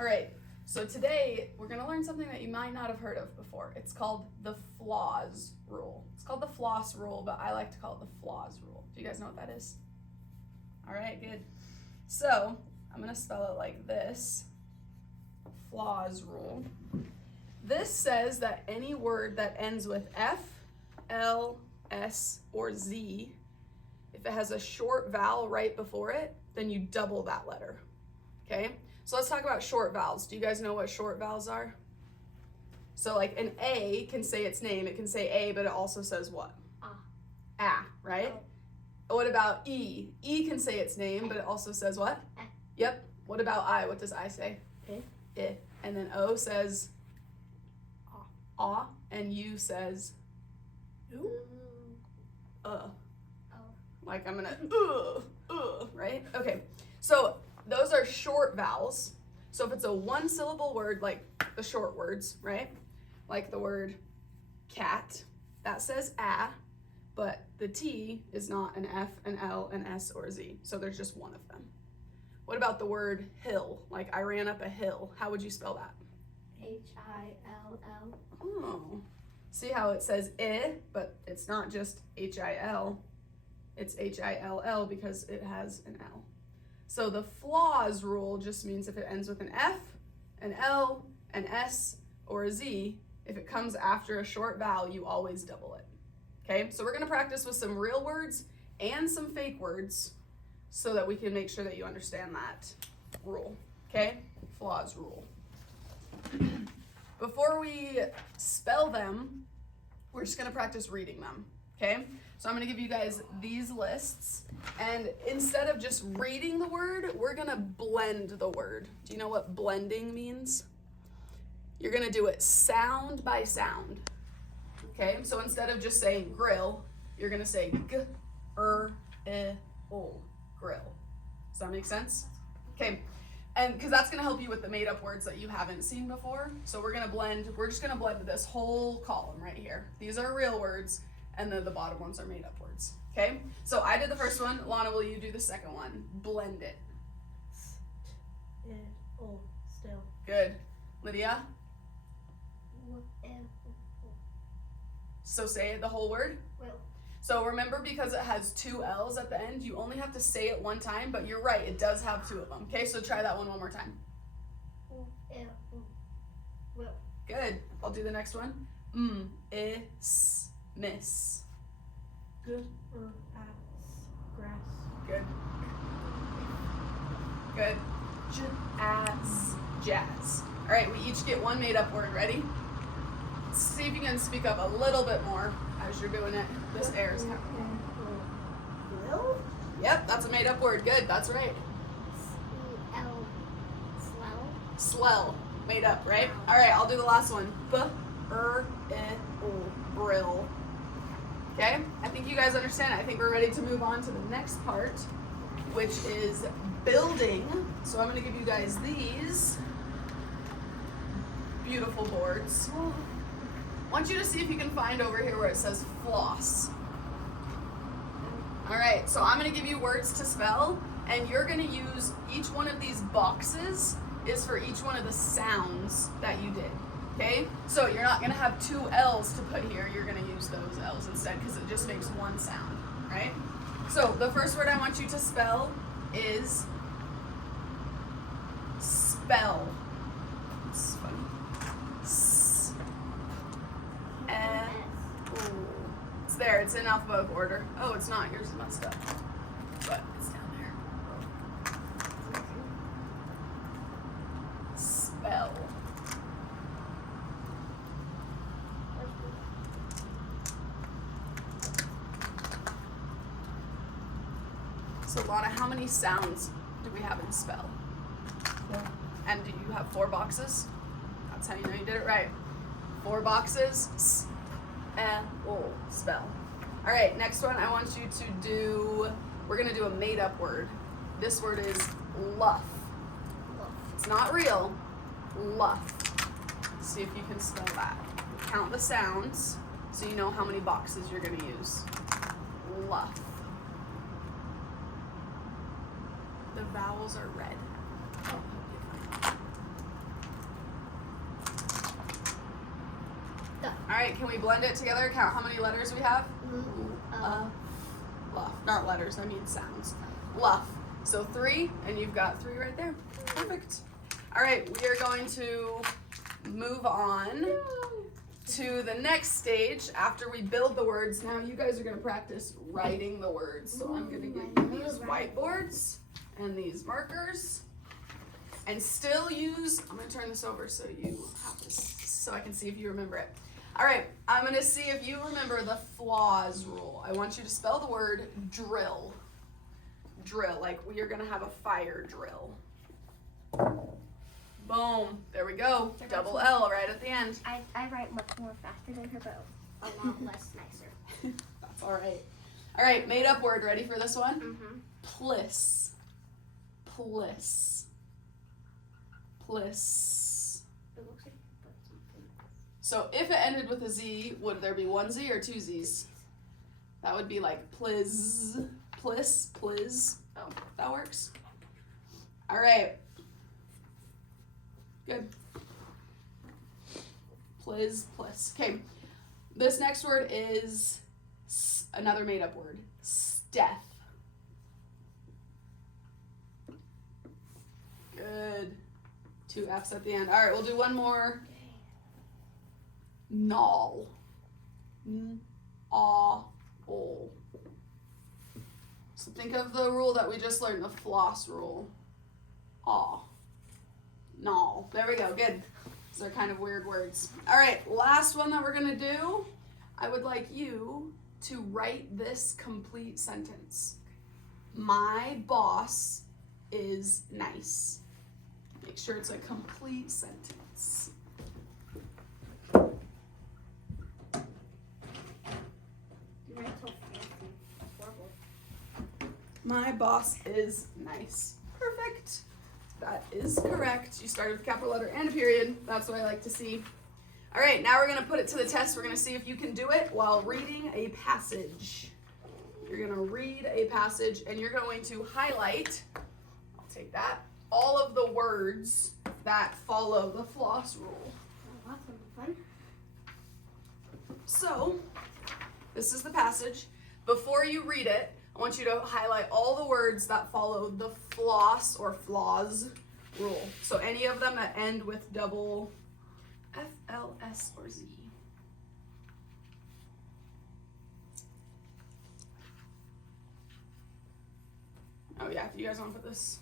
All right, so today we're gonna learn something that you might not have heard of before. It's called the FLOSS rule. It's called the FLOSS rule, but I like to call it the FLOSS rule. Do you guys know what that is? All right, good. So I'm gonna spell it like this, FLOSS rule. This says that any word that ends with F, L, S, or Z, if it has a short vowel right before it, then you double that letter, okay? So let's talk about short vowels. Do you guys know what short vowels are? So like an A can say its name, it can say A, but it also says what? Ah, right? Oh. What about E? E can say its name, but it also says what? Yep. What about I? What does I say? I. And then O says ah, and U says like I'm gonna right? Okay, so those are short vowels. So if it's a one syllable word, like the short words, right? Like the word cat, that says ah, but the T is not an F, an L, an S, or a Z. So there's just one of them. What about the word hill? Like I ran up a hill. How would you spell that? H-I-L-L. Oh, see how it says I, but it's not just H-I-L. It's H-I-L-L because it has an L. So the FLOSS rule just means if it ends with an F, an L, an S, or a Z, if it comes after a short vowel, you always double it. Okay, so we're gonna practice with some real words and some fake words so that we can make sure that you understand that rule, okay? FLOSS rule. Before we spell them, we're just gonna practice reading them, okay? So I'm gonna give you guys these lists, and instead of just reading the word, we're gonna blend the word. Do you know what blending means? You're gonna do it sound by sound, okay? So instead of just saying grill, you're gonna say g-r-i-l, grill. Does that make sense? Okay, and because that's gonna help you with the made up words that you haven't seen before. So we're just gonna blend this whole column right here. These are real words, and then the bottom ones are made up words, okay? So I did the first one. Lana, will you do the second one? Blend it. Still. Good. Lydia? So say the whole word. Will. So remember, because it has two L's at the end, you only have to say it one time, but you're right, it does have two of them. Okay, so try that one more time. Will. Good. I'll do the next one. Is, miss. Grass. Good. Good. Jazz, jazz. All right, we each get one made up word. Ready? See if you can speak up a little bit more as you're doing it. This air is coming. Will? Yep, that's a made up word. Good, that's right. S-E-L. Swell. Swell. Made up, right? All right, I'll do the last one. B-R-I-L. Brill. Okay, I think you guys understand. I think we're ready to move on to the next part, which is building. So I'm going to give you guys these beautiful boards. I want you to see if you can find over here where it says floss. All right, so I'm going to give you words to spell, and you're going to use each one of these boxes is for each one of the sounds that you did. Okay, so you're not going to have two L's to put here. You're going to use those L's instead because it just makes one sound, right? So the first word I want you to spell is spell. It's funny. It's there. It's in alphabetical order. Oh, it's not. Yours is messed up. But it's down there. Spell. So, Lana, how many sounds do we have in spell? 4. And do you have 4 boxes? That's how you know you did it right. 4 boxes. Spell. All right, next one I want you to do, we're gonna do a made up word. This word is luff. It's not real. Luff. See if you can spell that. Count the sounds so you know how many boxes you're gonna use. Luff. The vowels are red. right, can we blend it together? Count how many letters we have? Luff. Not letters, I mean sounds. Luff. So 3, and you've got 3 right there. Perfect. All right, we are going to move on to the next stage after we build the words. Now you guys are going to practice writing the words. So I'm going to give you these whiteboards and these markers. And still use, I'm going to turn this over so you have this, so I can see if you remember it. All right, I'm going to see if you remember the FLOSS rule. I want you to spell the word drill. Drill, like we are going to have a fire drill. Boom, there we go. Double L right at the end. I write much more faster than her, but a lot less nicer. That's all right. All right, made up word. Ready for this one? Mm-hmm. Pliss. Pliss. Pliss. It looks like you put something. So if it ended with a Z, would there be 1 Z or 2 Z's? That would be like pliz, pliss, pliz. Oh, that works. All right. Good. Pliz, pliss. Okay. This next word is another made-up word. Steph. Good. 2 F's at the end. All right, we'll do one more. Null. N-aw-ol. So think of the rule that we just learned, the floss rule. Aw. Null. There we go. Good. These are kind of weird words. All right, last one that we're going to do. I would like you to write this complete sentence. My boss is nice. Make sure it's a complete sentence. You write so fancy. Horrible. My boss is nice. Perfect. That is correct. You started with a capital letter and a period. That's what I like to see. All right, now we're going to put it to the test. We're going to see if you can do it while reading a passage. You're going to read a passage and you're going to highlight, I'll take that, all of the words that follow the floss rule. Oh, that's gonna be fun. So, this is the passage. Before you read it, I want you to highlight all the words that follow the floss or FLOSS rule. So any of them that end with double F, L, S, or Z. Oh yeah, if you guys want to put this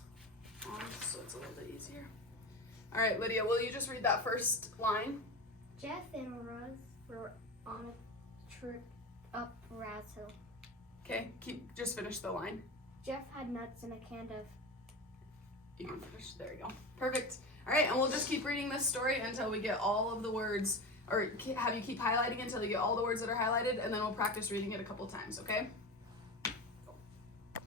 on so it's a little bit easier. All right, Lydia, will you just read that first line? Jeff and Roz were on a trip up Raz Hill. Okay, just finish the line. Jeff had nuts in a can of. You can finish. There you go. Perfect. All right, and we'll just keep reading this story until we get all of the words, or have you keep highlighting until you get all the words that are highlighted, and then we'll practice reading it a couple times, okay?